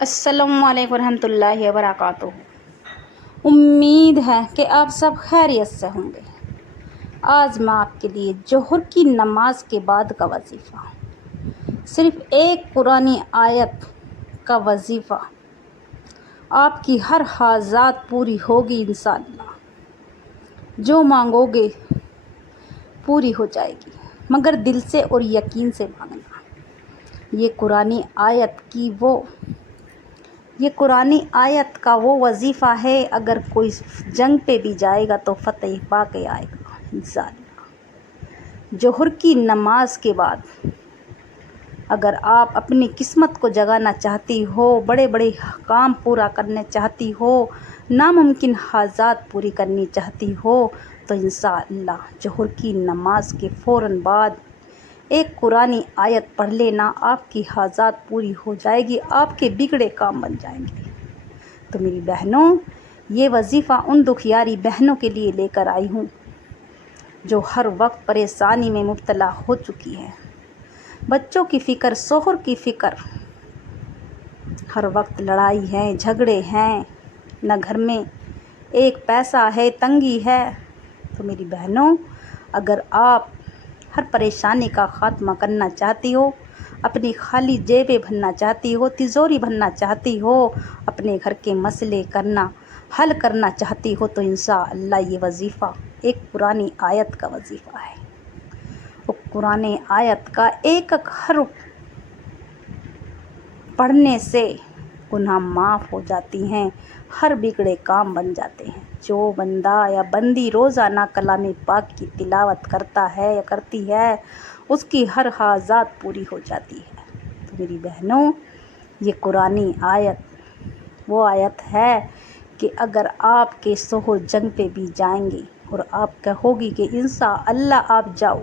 السلام علیکم ورحمۃ اللہ وبرکاتہ۔ امید ہے کہ آپ سب خیریت سے ہوں گے۔ آج میں آپ کے لیے ظہر کی نماز کے بعد کا وظیفہ، صرف ایک قرآنی آیت کا وظیفہ، آپ کی ہر حاجات پوری ہوگی انشاءاللہ۔ جو مانگو گے پوری ہو جائے گی، مگر دل سے اور یقین سے مانگنا۔ یہ قرآنی آیت کا وہ وظیفہ ہے، اگر کوئی جنگ پہ بھی جائے گا تو فتح پا کے آئے گا انشاءاللہ۔ ظہر کی نماز کے بعد اگر آپ اپنی قسمت کو جگانا چاہتی ہو، بڑے بڑے کام پورا کرنے چاہتی ہو، ناممکن حاجات پوری کرنی چاہتی ہو، تو انشاءاللہ ظہر کی نماز کے فوراً بعد ایک قرآنی آیت پڑھ لینا، آپ کی حاجات پوری ہو جائے گی، آپ کے بگڑے کام بن جائیں گے۔ تو میری بہنوں، یہ وظیفہ ان دکھیاری بہنوں کے لیے لے کر آئی ہوں جو ہر وقت پریشانی میں مبتلا ہو چکی ہیں۔ بچوں کی فکر، شوہر کی فکر، ہر وقت لڑائی ہے، جھگڑے ہیں، نہ گھر میں ایک پیسہ ہے، تنگی ہے۔ تو میری بہنوں، اگر آپ ہر پریشانی کا خاتمہ کرنا چاہتی ہو، اپنی خالی جیبیں بھرنا چاہتی ہو، تجوری بھرنا چاہتی ہو، اپنے گھر کے مسئلے حل کرنا چاہتی ہو، تو انشاءاللہ یہ وظیفہ ایک قرآنی آیت کا وظیفہ ہے۔ وہ قرآن آیت کا ایک ایک حرف پڑھنے سے گناہ معاف ہو جاتی ہیں، ہر بگڑے کام بن جاتے ہیں۔ جو بندہ یا بندی روزانہ کلام پاک کی تلاوت کرتا ہے یا کرتی ہے، اس کی ہر حاجات پوری ہو جاتی ہے۔ تو میری بہنوں، یہ قرآنی آیت وہ آیت ہے کہ اگر آپ کے شوہر جنگ پہ بھی جائیں گے اور آپ کہو گی کہ انشاءاللہ آپ جاؤ،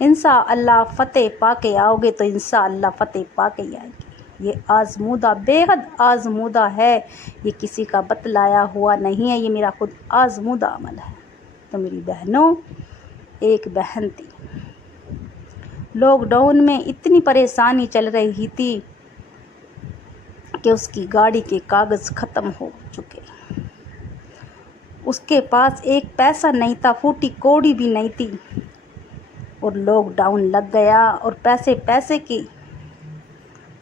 انشاءاللہ فتح پا کے آؤ گے، تو انشاءاللہ فتح پا کے ہی آئیں گے۔ یہ آزمودہ، بے حد آزمودہ ہے، یہ کسی کا بتلایا ہوا نہیں ہے، یہ میرا خود آزمودہ عمل ہے۔ تو میری بہنوں، ایک بہن تھی، لاک ڈاؤن میں اتنی پریشانی چل رہی تھی کہ اس کی گاڑی کے کاغذ ختم ہو چکے، اس کے پاس ایک پیسہ نہیں تھا، پھوٹی کوڑی بھی نہیں تھی، اور لاک ڈاؤن لگ گیا اور پیسے کی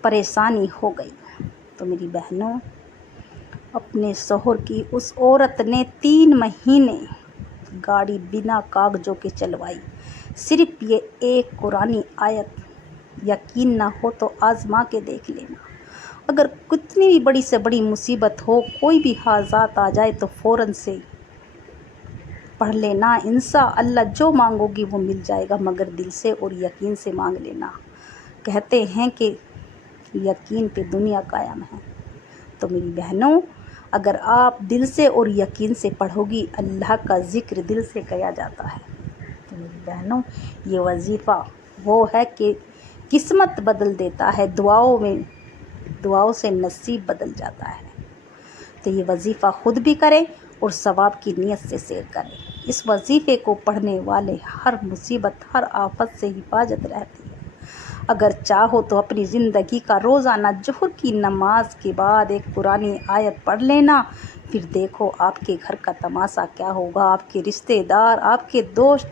پریشانی ہو گئی۔ تو میری بہنوں، اپنے شوہر کی اس عورت نے 3 مہینے گاڑی بنا کاغذوں کے چلوائی، صرف یہ ایک قرآنی آیت۔ یقین نہ ہو تو آزما کے دیکھ لینا۔ اگر کتنی بھی بڑی سے بڑی مصیبت ہو، کوئی بھی حاجات آ جائے، تو فوراً سے پڑھ لینا، انشاءاللہ جو مانگو گی وہ مل جائے گا، مگر دل سے اور یقین سے مانگ لینا۔ کہتے ہیں کہ یقین پہ دنیا قائم ہے۔ تو میری بہنوں، اگر آپ دل سے اور یقین سے پڑھو گی، اللہ کا ذکر دل سے کیا جاتا ہے۔ تو میری بہنوں، یہ وظیفہ وہ ہے کہ قسمت بدل دیتا ہے، دعاؤں سے نصیب بدل جاتا ہے۔ تو یہ وظیفہ خود بھی کریں اور ثواب کی نیت سے شیئر کریں۔ اس وظیفے کو پڑھنے والے ہر مصیبت، ہر آفت سے حفاظت رہتی ہے۔ اگر چاہو تو اپنی زندگی کا روزانہ ظہر کی نماز کے بعد ایک قرآنی آیت پڑھ لینا، پھر دیکھو آپ کے گھر کا تماشا کیا ہوگا۔ آپ کے رشتہ دار، آپ کے دوست،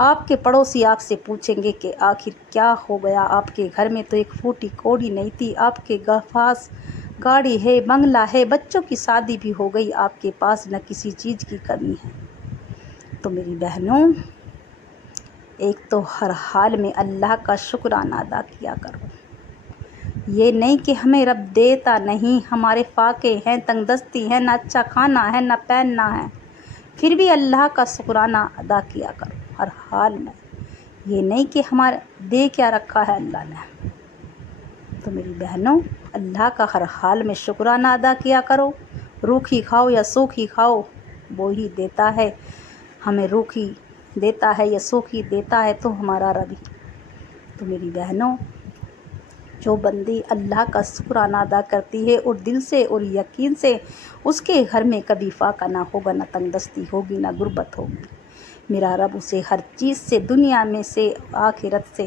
آپ کے پڑوسی آپ سے پوچھیں گے کہ آخر کیا ہو گیا، آپ کے گھر میں تو ایک پھوٹی کوڑی نہیں تھی، آپ کے پاس گاڑی ہے، بنگلہ ہے، بچوں کی شادی بھی ہو گئی، آپ کے پاس نہ کسی چیز کی کمی ہے۔ تو میری بہنوں، ایک تو ہر حال میں اللہ کا شکرانہ ادا کیا کرو۔ یہ نہیں کہ ہمیں رب دیتا نہیں، ہمارے فاقے ہیں، تنگ دستی ہے، نہ اچھا کھانا ہے، نہ پہننا ہے، پھر بھی اللہ کا شکرانہ ادا کیا کرو ہر حال میں۔ یہ نہیں کہ ہمارے دے کیا رکھا ہے اللہ نے۔ تو میری بہنوں، اللہ کا ہر حال میں شکرانہ ادا کیا کرو۔ روکھی کھاؤ یا سوکھی کھاؤ، وہی دیتا ہے ہمیں، روکھی دیتا ہے یا سوکھی دیتا ہے تو ہمارا رب ہی۔ تو میری بہنوں، جو بندی اللہ کا شکرانہ ادا کرتی ہے اور دل سے اور یقین سے، اس کے گھر میں کبھی فاقہ نہ ہوگا، نہ تنگ دستی ہوگی، نہ غربت ہوگی۔ میرا رب اسے ہر چیز سے، دنیا میں سے، آخرت سے،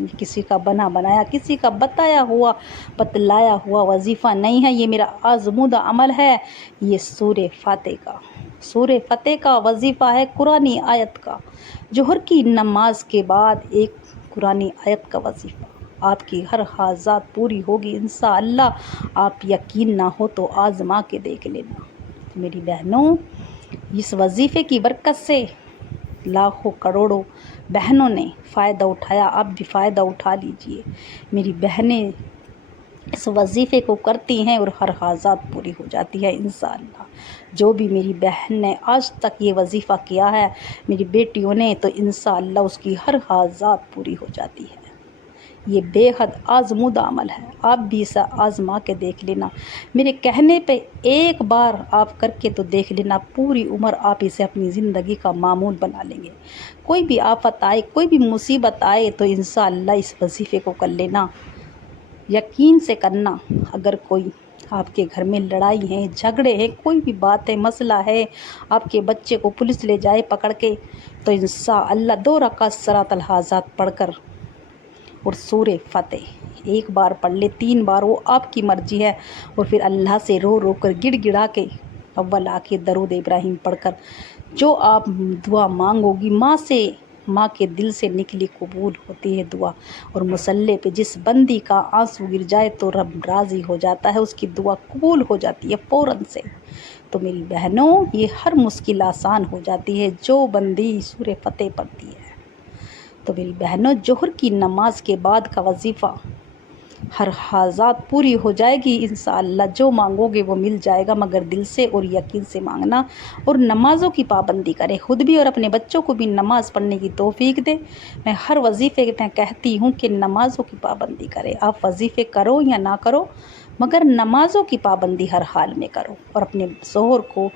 یہ کسی کا بنا بنایا، کسی کا بتایا ہوا بتلایا ہوا وظیفہ نہیں ہے، یہ میرا آزمودہ عمل ہے۔ یہ سورہ فتح کا وظیفہ ہے، قرآنی آیت کا، ظہر کی نماز کے بعد ایک قرآنی آیت کا وظیفہ۔ آپ کی ہر حاجات پوری ہوگی انشاءاللہ۔ آپ یقین نہ ہو تو آزما کے دیکھ لینا۔ میری بہنوں، اس وظیفے کی برکت سے لاکھوں کروڑوں بہنوں نے فائدہ اٹھایا، آپ بھی فائدہ اٹھا لیجئے۔ میری بہنیں اس وظیفے کو کرتی ہیں اور ہر حاجات پوری ہو جاتی ہے انشاءاللہ۔ جو بھی میری بہن نے آج تک یہ وظیفہ کیا ہے، میری بیٹیوں نے، تو انشاءاللہ اس کی ہر حاجات پوری ہو جاتی ہے۔ یہ بے حد آزمودہ عمل ہے، آپ بھی اسے آزما کے دیکھ لینا۔ میرے کہنے پہ ایک بار آپ کر کے تو دیکھ لینا، پوری عمر آپ اسے اپنی زندگی کا معمول بنا لیں گے۔ کوئی بھی آفت آئے، کوئی بھی مصیبت آئے تو انشاءاللہ اس وظیفے کو کر لینا، یقین سے کرنا۔ اگر کوئی آپ کے گھر میں لڑائی ہے، جھگڑے ہیں، کوئی بھی بات ہے، مسئلہ ہے، آپ کے بچے کو پولیس لے جائے پکڑ کے، تو انشاءاللہ 2 رکعت صلاۃ الحاجات پڑھ کر اور سورہ فتح ایک بار پڑھ لے، 3 بار، وہ آپ کی مرضی ہے، اور پھر اللہ سے رو رو کر گڑ گڑا کے اول آخر درود ابراہیم پڑھ کر جو آپ دعا مانگو گی، ماں کے دل سے نکلی قبول ہوتی ہے دعا۔ اور مصلی پہ جس بندی کا آنسو گر جائے تو رب راضی ہو جاتا ہے، اس کی دعا قبول ہو جاتی ہے فوراً سے۔ تو میری بہنوں، یہ ہر مشکل آسان ہو جاتی ہے جو بندی سورہ فتح پڑھتی ہے۔ تو میری بہنوں، ظہر کی نماز کے بعد کا وظیفہ، ہر حاجات پوری ہو جائے گی انشاءاللہ، جو مانگو گے وہ مل جائے گا، مگر دل سے اور یقین سے مانگنا، اور نمازوں کی پابندی کرے، خود بھی اور اپنے بچوں کو بھی نماز پڑھنے کی توفیق دے۔ میں ہر وظیفے میں کہتی ہوں کہ نمازوں کی پابندی کرے، آپ وظیفے کرو یا نہ کرو، مگر نمازوں کی پابندی ہر حال میں کرو، اور اپنے شوہر کو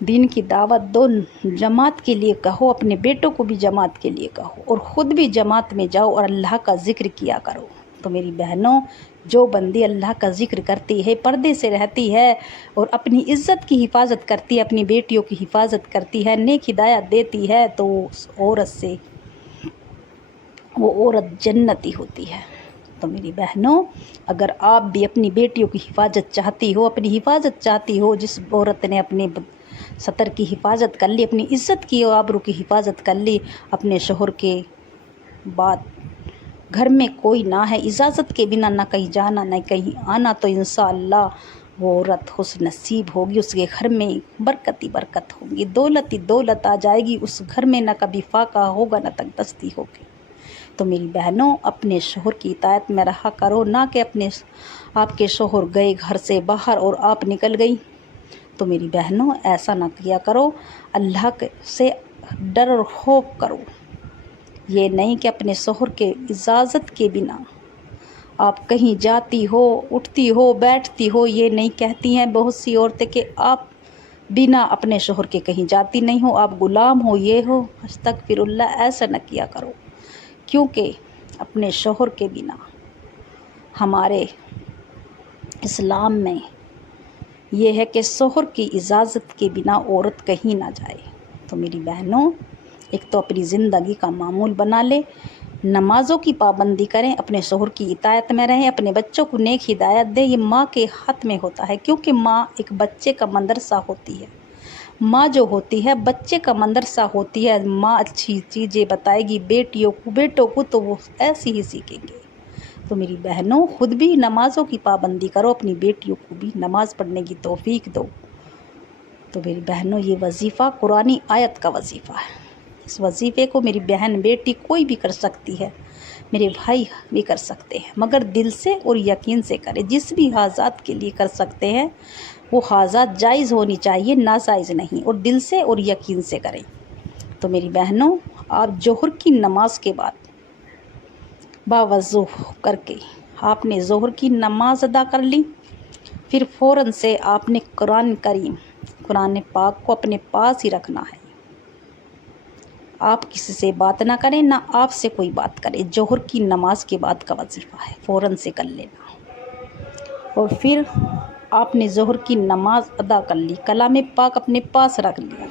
دین کی دعوت دو، جماعت کے لیے کہو، اپنے بیٹوں کو بھی جماعت کے لیے کہو، اور خود بھی جماعت میں جاؤ اور اللہ کا ذکر کیا کرو۔ تو میری بہنوں، جو بندی اللہ کا ذکر کرتی ہے، پردے سے رہتی ہے اور اپنی عزت کی حفاظت کرتی ہے، اپنی بیٹیوں کی حفاظت کرتی ہے، نیک ہدایت دیتی ہے، تو وہ عورت جنتی ہوتی ہے۔ تو میری بہنوں، اگر آپ بھی اپنی بیٹیوں کی حفاظت چاہتی ہو، اپنی حفاظت چاہتی ہو، جس عورت نے اپنے سطر کی حفاظت کر لی، اپنی عزت کی اور آبرو کی حفاظت کر لی، اپنے شوہر کے بعد گھر میں کوئی نہ ہے، اجازت کے بنا نہ کہیں جانا نہ کہیں آنا، تو انشاءاللہ وہ عورت خوش نصیب ہوگی، اس کے گھر میں برکت ہی برکت ہوگی، دولت ہی دولت آ جائے گی، اس گھر میں نہ کبھی فاقہ ہوگا نہ تنگ دستی ہوگی۔ تو میری بہنوں، اپنے شوہر کی اطاعت میں رہا کرو، نہ کہ آپ کے شوہر گئے گھر سے باہر اور آپ نکل گئی۔ تو میری بہنوں، ایسا نہ کیا کرو، اللہ سے ڈر اور خوف کرو۔ یہ نہیں کہ اپنے شوہر کے اجازت کے بنا آپ کہیں جاتی ہو، اٹھتی ہو، بیٹھتی ہو۔ یہ نہیں کہتی ہیں بہت سی عورتیں کہ آپ بنا اپنے شوہر کے کہیں جاتی نہیں ہو، آپ غلام ہو، یہ ہو، استغفر اللہ، ایسا نہ کیا کرو، کیونکہ اپنے شوہر کے بنا ہمارے اسلام میں یہ ہے کہ شوہر کی اجازت کے بنا عورت کہیں نہ جائے۔ تو میری بہنوں، ایک تو اپنی زندگی کا معمول بنا لے، نمازوں کی پابندی کریں، اپنے شوہر کی اطاعت میں رہیں، اپنے بچوں کو نیک ہدایت دیں۔ یہ ماں کے ہاتھ میں ہوتا ہے، کیونکہ ماں ایک بچے کا مدرسہ ہوتی ہے۔ ماں جو ہوتی ہے بچے کا مدرسہ ہوتی ہے۔ ماں اچھی چیزیں بتائے گی بیٹوں کو تو وہ ایسی ہی سیکھیں گے۔ تو میری بہنوں، خود بھی نمازوں کی پابندی کرو، اپنی بیٹیوں کو بھی نماز پڑھنے کی توفیق دو۔ تو میری بہنوں، یہ وظیفہ قرآنی آیت کا وظیفہ ہے۔ اس وظیفے کو میری بہن بیٹی کوئی بھی کر سکتی ہے، میرے بھائی بھی کر سکتے ہیں، مگر دل سے اور یقین سے کریں۔ جس بھی حاجات کے لیے کر سکتے ہیں، وہ حاجات جائز ہونی چاہیے، ناجائز نہیں، اور دل سے اور یقین سے کریں۔ تو میری بہنوں، آپ ظہر کی نماز کے بعد باوضو کر کے آپ نے ظہر کی نماز ادا کر لی، پھر فوراً سے آپ نے قرآن پاک کو اپنے پاس ہی رکھنا ہے۔ آپ کسی سے بات نہ کریں، نہ آپ سے کوئی بات کرے۔ ظہر کی نماز کے بعد کا وظیفہ ہے، فوراً سے کر لینا۔ اور پھر آپ نے ظہر کی نماز ادا کر لی، کلام پاک اپنے پاس رکھ لیا،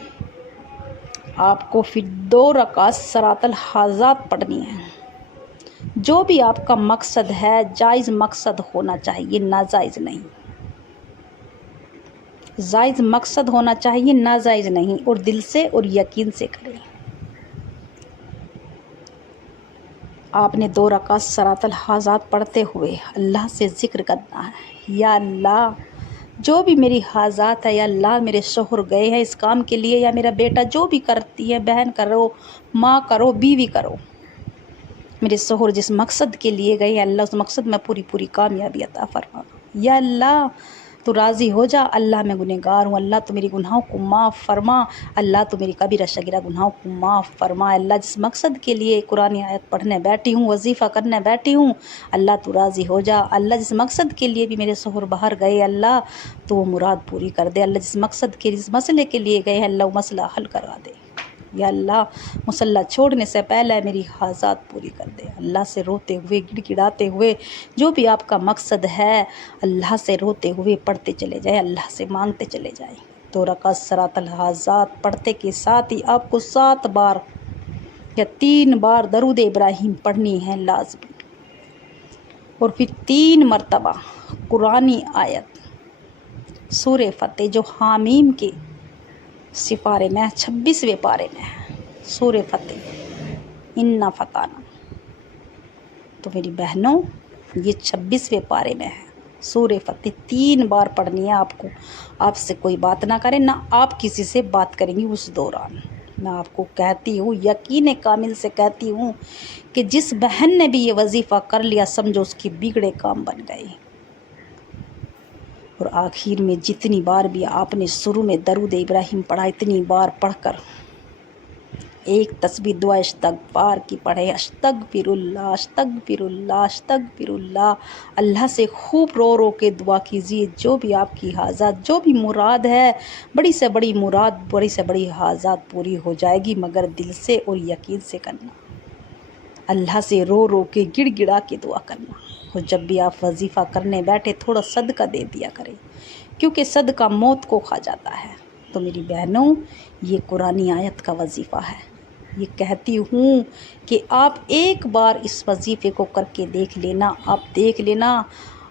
آپ کو پھر 2 رکعت صلاۃ الحاجات پڑھنی ہے۔ جو بھی آپ کا مقصد ہے جائز مقصد ہونا چاہیے، ناجائز نہیں، جائز مقصد ہونا چاہیے، ناجائز نہیں، اور دل سے اور یقین سے کریں۔ آپ نے 2 رکعت صلاۃ الحاجات پڑھتے ہوئے اللہ سے ذکر کرنا ہے، یا اللہ جو بھی میری حاجات ہے، یا اللہ میرے شوہر گئے ہیں اس کام کے لیے، یا میرا بیٹا جو بھی کرتی ہے، بہن کرو، ماں کرو، بیوی کرو، میرے شوہر جس مقصد کے لیے گئے ہیں اللہ اس مقصد میں پوری کامیابی عطا فرما، یا اللہ تو راضی ہو جا، اللہ میں گنہگار ہوں، اللہ تو میری گناہوں کو معاف فرما، اللہ تو میری کبیرہ صغیرہ گناہوں کو معاف فرما، اللہ جس مقصد کے لیے قرآن آیت پڑھنے بیٹھی ہوں، وظیفہ کرنے بیٹھی ہوں، اللہ تو راضی ہو جا، اللہ جس مقصد کے لیے بھی میرے شوہر باہر گئے اللہ تو وہ مراد پوری کر دے، اللہ جس مقصد کے جس مسئلے کے لیے گئے ہیں اللہ وہ مسئلہ حل کروا دے، یا اللہ مصلی چھوڑنے سے پہلے میری حاجات پوری کر دے، اللہ سے روتے ہوئے گڑ گڑاتے ہوئے جو بھی آپ کا مقصد ہے اللہ سے روتے ہوئے پڑھتے چلے جائیں، اللہ سے مانگتے چلے جائیں۔ 2 رکعت صلاۃ الحاجات پڑھتے کے ساتھ ہی آپ کو 7 بار یا 3 بار درود ابراہیم پڑھنی ہے لازمی، اور پھر 3 مرتبہ قرآنی آیت سورہ فتح جو حامیم کے سپارے میں 26ویں پارے میں ہے، سورہ فتح انا فتحنا، تو میری بہنوں یہ 26ویں پارے میں ہے سورہ فتح، 3 بار پڑھنی ہے آپ کو، آپ سے کوئی بات نہ کرے، نہ آپ کسی سے بات کریں گی اس دوران، میں آپ کو کہتی ہوں یقین کامل سے کہتی ہوں کہ جس بہن نے بھی یہ وظیفہ کر لیا سمجھو اس کے بگڑے کام بن گئے، اور آخر میں جتنی بار بھی آپ نے شروع میں درود ابراہیم پڑھا اتنی بار پڑھ کر ایک تسبیح دعا استغفار کی پڑھے، استغفر اللہ استغفر اللہ استغفر اللہ، اللہ سے خوب رو رو کے دعا کیجیے، جو بھی آپ کی حاجات جو بھی مراد ہے، بڑی سے بڑی مراد بڑی سے بڑی حاجات پوری ہو جائے گی، مگر دل سے اور یقین سے کرنا، اللہ سے رو رو کے گڑ گڑا کے دعا کرنا، اور جب بھی آپ وظیفہ کرنے بیٹھے تھوڑا صدقہ دے دیا کریں، کیونکہ صدقہ موت کو کھا جاتا ہے۔ تو میری بہنوں یہ قرآنی آیت کا وظیفہ ہے، یہ کہتی ہوں کہ آپ ایک بار اس وظیفے کو کر کے دیکھ لینا، آپ دیکھ لینا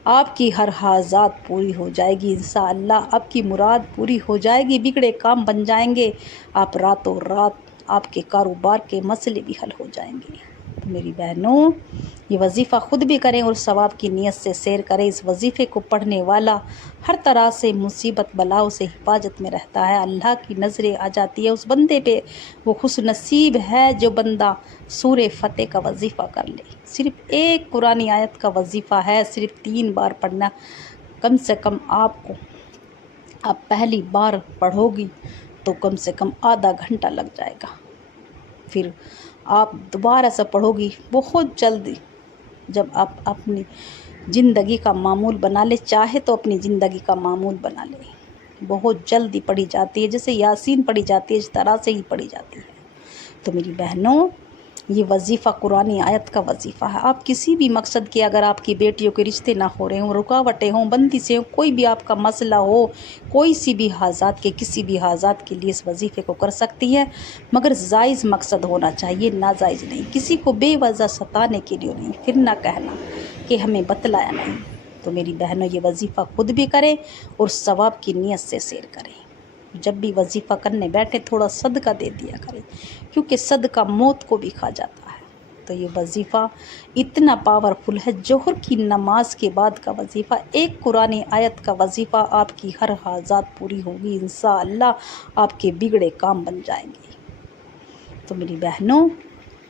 آپ کی ہر حاجات پوری ہو جائے گی، انشاءاللہ آپ کی مراد پوری ہو جائے گی، بگڑے کام بن جائیں گے، آپ راتوں رات آپ کے کاروبار کے مسئلے بھی حل ہو جائیں گے۔ تو میری بہنوں یہ وظیفہ خود بھی کریں اور ثواب کی نیت سے شیئر کریں، اس وظیفے کو پڑھنے والا ہر طرح سے مصیبت بلاؤں سے حفاظت میں رہتا ہے، اللہ کی نظریں آ جاتی ہے اس بندے پہ، وہ خوش نصیب ہے جو بندہ سورہ فتح کا وظیفہ کر لے، صرف ایک قرآنی آیت کا وظیفہ ہے، صرف 3 بار پڑھنا، کم سے کم آپ پہلی بار پڑھو گی تو کم سے کم آدھا گھنٹہ لگ جائے گا، پھر آپ دوبارہ سے پڑھو گی بہت جلدی، جب آپ اپنی زندگی کا معمول بنا لے، چاہے تو اپنی زندگی کا معمول بنا لے، بہت جلدی پڑھی جاتی ہے، جیسے یاسین پڑھی جاتی ہے اس طرح سے ہی پڑھی جاتی ہے۔ تو میری بہنوں یہ وظیفہ قرآنی آیت کا وظیفہ ہے، آپ کسی بھی مقصد کے اگر آپ کی بیٹیوں کے رشتے نہ ہو رہے ہوں، رکاوٹیں ہوں، بندی سے ہوں، کوئی بھی آپ کا مسئلہ ہو، کوئی سی بھی حاجات کے کسی بھی حاجات کے لیے اس وظیفے کو کر سکتی ہے، مگر جائز مقصد ہونا چاہیے، ناجائز نہیں، کسی کو بے وجہ ستانے کے لیے نہیں، پھر نہ کہنا کہ ہمیں بتلایا نہیں۔ تو میری بہنوں یہ وظیفہ خود بھی کریں اور ثواب کی نیت سے شیئر کریں، جب بھی وظیفہ کرنے بیٹھے تھوڑا صدقہ دے دیا کریں، کیونکہ صدقہ موت کو بھی کھا جاتا ہے۔ تو یہ وظیفہ اتنا پاورفل ہے، ظہر کی نماز کے بعد کا وظیفہ، ایک قرآن آیت کا وظیفہ، آپ کی ہر حاجات پوری ہوگی، انشاءاللہ آپ کے بگڑے کام بن جائیں گے۔ تو میری بہنوں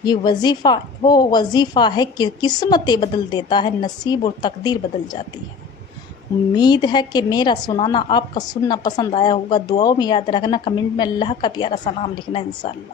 یہ وظیفہ وہ وظیفہ ہے کہ قسمتیں بدل دیتا ہے، نصیب اور تقدیر بدل جاتی ہے۔ امید ہے کہ میرا سنانا آپ کا سننا پسند آیا ہوگا، دعاؤں میں یاد رکھنا، کمنٹ میں اللہ کا پیارا سا نام لکھنا انشاءاللہ۔